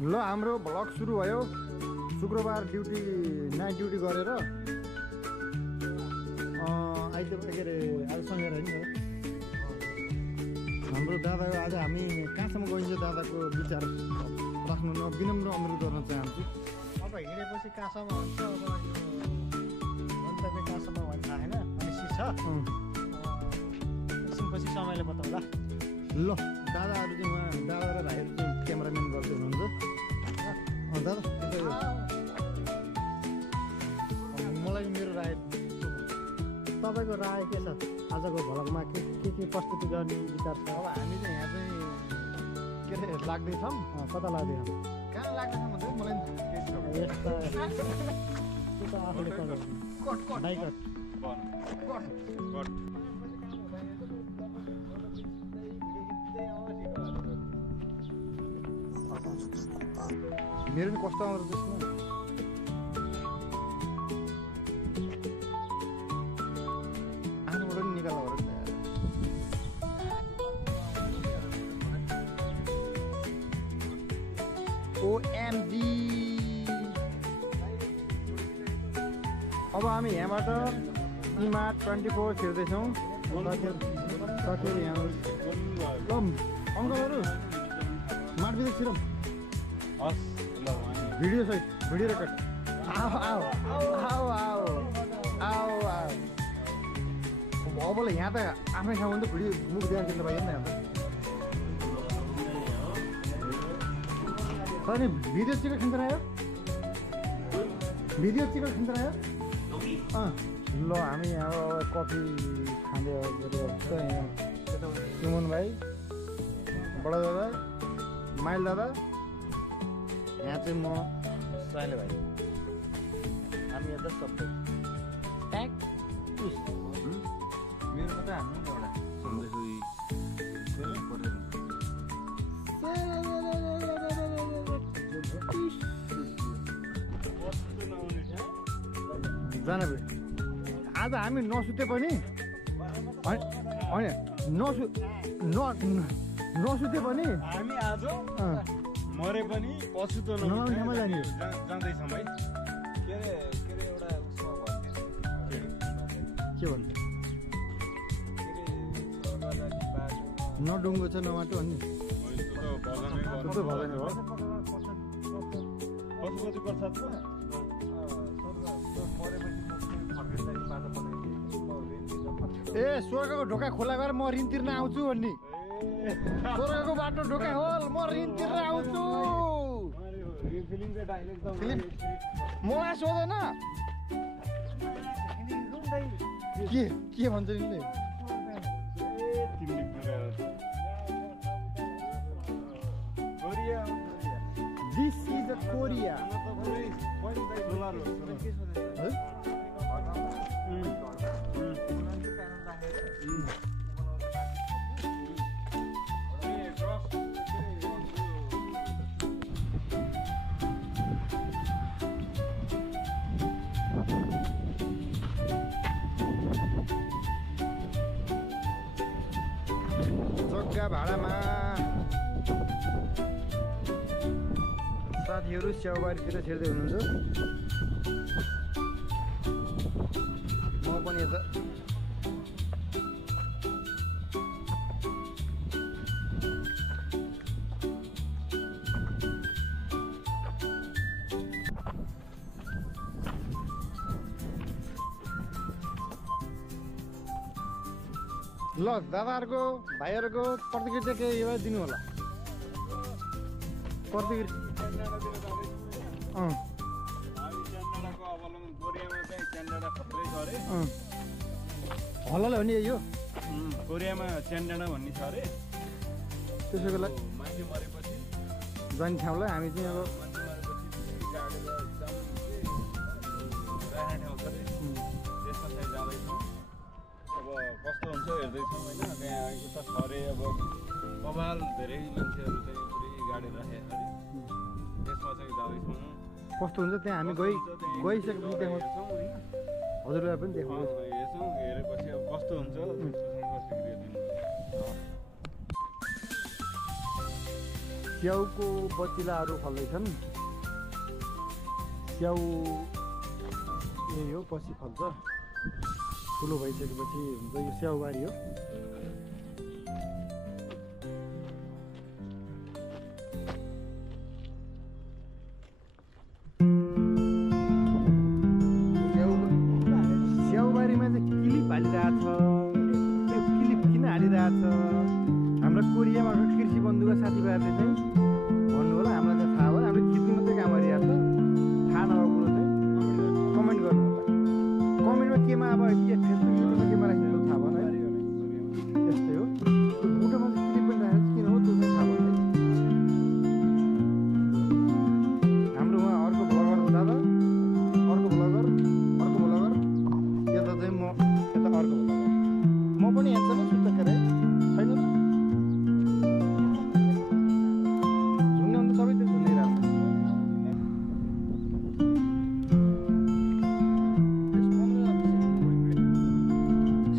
ल हाम्रो भ्लग सुरु भयो। शुक्रबार ड्युटी नाइट ड्युटी गरेर आइतबार के अरे आज शनिबार होइन हाम्रो दादाको आज हामी कहाँसम्म गइन्छ दादाको विचार राख्नु न विनम्र अनुरोध गर्न चाहन्छु। अब हिँडेपछि कहाँसम्म हुन्छ अब यो गन्तव्य कहाँसम्म भन्छ होइन अनिश्चित छ। एकछिनपछि समयले बताउँला। ल दादाहरू चाहिँ उहाँ दादा र भाइहरू चाहिँ क्यामेराम्यान गर्दै हुनुहुन्छ। दादा मलाई मेरो राय तपाईँको राय के छ आजको भ्लगमा के प्रस्तुति गर्ने विचार छ? अब हामी चाहिँ यहाँ चाहिँ के अरे लाग्दैछौँ। कता लाग्दैछौँ? कहाँ लाग्दैछौँ भन्दा मलाई यस्ता त्यो त आफूले बाइकट मेरो पनि कस्तो आउँदो त्यसमा आमाबाट पनि निकाल्नु पर्यो नि ओएमजी। अब हामी यहाँबाट इमार्ट 24 छिर्दैछौँ। यहाँ अङ्कलहरू मार्बिद छिरौँ भिडियो सहित भिडियो रेकर्ड। आओ आओ आओ आओ आओ आओ अबले यहाँ त आफ्नै ठाउँमा त भिडियो मुख देखाएर किन्न पाइयो नि यहाँ त नि भिडियो चिकन खिच्न आयो भिडियो चिकन खिच्न आयो। ल हामी यहाँ कफी खाँदै गरिरहेको छ। यहाँ सुमन भाइ बडा दादा माइल दादा यहाँ चाहिँ म साइले भाइ हामी यहाँ त सबै ट्याक मेरो मात्रै हान्नु नि एउटा जान आज हामी नसुते पनि होइन नसुते पनि हामी आज मरे पनि पछुतो ठाउँमा जाने जाँदैछौँ है। के अरे एउटा उसमा के भन्नु नडुङ्गो छ नमाटो अनि थुप्रो भएन भयो। पशुपति प्रसादमा ए स्वर्गको ढोका खोला गरेर म ऋण तिर्न आउँछु भन्ने स्वर्गको बाटो ढोका खोल म ऋण तिर्न आउँछु। मलाई सोधेन के भन्छ नि दिस इज अ कोरिया। जग्गा भाडामा साथीहरू स्याउबारीतिर छिर्दै हुनुहुन्छ। म पनि यता ल दादाहरूको भाइहरूको प्रतिक्रिया के यो दिनु होला प्रतिक्रिया। हल्लाले हो नि यो कोरियामा च्यान्डाना भन्ने छ अरे। त्यसो बेला मान्छे मरेपछि जाने ठाउँलाई हामी चाहिँ अब मान्छे मरेपछि गाडेर एकदम राख्ने ठाउँ छ अरे। त्यसमा चाहिँ जाँदैछौँ। अब कस्तो हुन्छ हेर्दैछौँ होइन। त्यहाँ उता छ अरे अब कपाल धेरै मान्छेहरू चाहिँ पुरै गाडेर राखेको अरे। त्यसमा चाहिँ जाँदैछौँ। कस्तो हुन्छ त्यहाँ हामी गइसकेपछि त्यहाँ हजुरलाई पनि देखाउँछ। हेर्छौँ हेरेपछि अब कस्तो हुन्छ प्रतिक्रिया दिनु। स्याउको बचिलाहरू फल्दैछन्। स्याउ यही हो, पछि फल्छ। ठुलो भइसकेपछि हुन्छ यो स्याउबारी हो। स्याउबारीमा चाहिँ क्लिप हालिरहेछ। त्यो क्लिप किन हालिरहेछ? हाम्रा कोरियामा कृषि बन्धुका साथीभाइहरूले चाहिँ भन्नु होला, हामीलाई चाहिँ थाहा भयो। हामीले खिच्ने मात्रै काम गरिरहेको छ। थाहा नभएको कुरो चाहिँ कमेन्ट गर्नु होला। कमेन्टमा केमा अब फेसबुक युट्युबमा केमा राखिन्छ थाहा भएन है। यस्तै हो। बुटोमा चाहिँ क्लिप पनि राखेको किन हो त्यो चाहिँ थाहा भएन है। हाम्रो उहाँ अर्को भ्लगर दादा, अर्को भ्लगर, यता चाहिँ म, यता अर्को भ्लगर। म पनि हेर्छ सुत्त के अरे छैन त। झुन्ने अन्त सबै त्यो झुन्डिरहेको छ।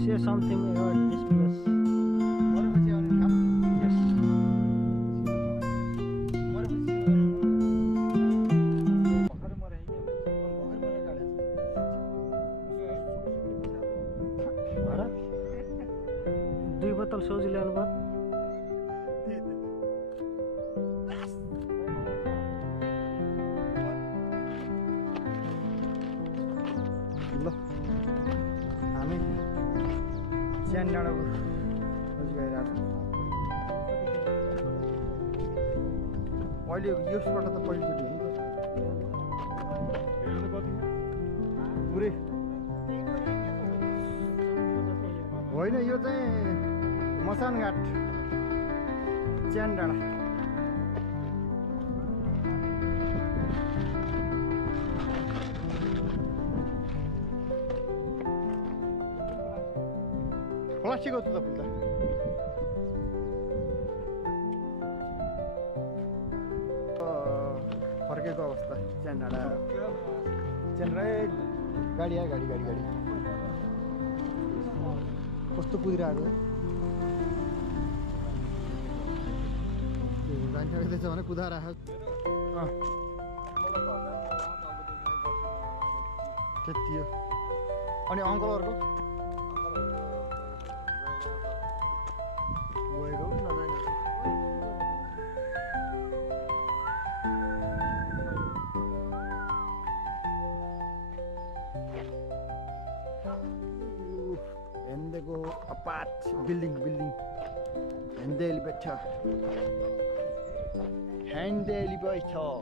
Say something about this place. मरेपछि आउने ठाउँ। Yes. मरेपछि भर्खरै मरे होइन, भर्खरै मरेर काटेको छ। Ara? 2 बोतल सोजी ल्याउनु पर्यो। ल हामी च्यान डाँडाको नजिक आइरहेको छौँ। अहिले यसबाट त पहिलोचोटि हो नि त पुरै होइन। यो चाहिँ मसानघाट च्यान डाँडा। प्लास्टिक हो त फुल त। फर्केको अवस्था च्यान डाँडा। च्यान डाँडा गाडी आयो, गाडी गाडी गाडी कस्तो कुदिरहेको जान्छ रहेछ भने कुदाएर आएको। त्यति हो। अनि अङ्कलहरूको गएको नजाने। Go apart building and the elevator and the elevator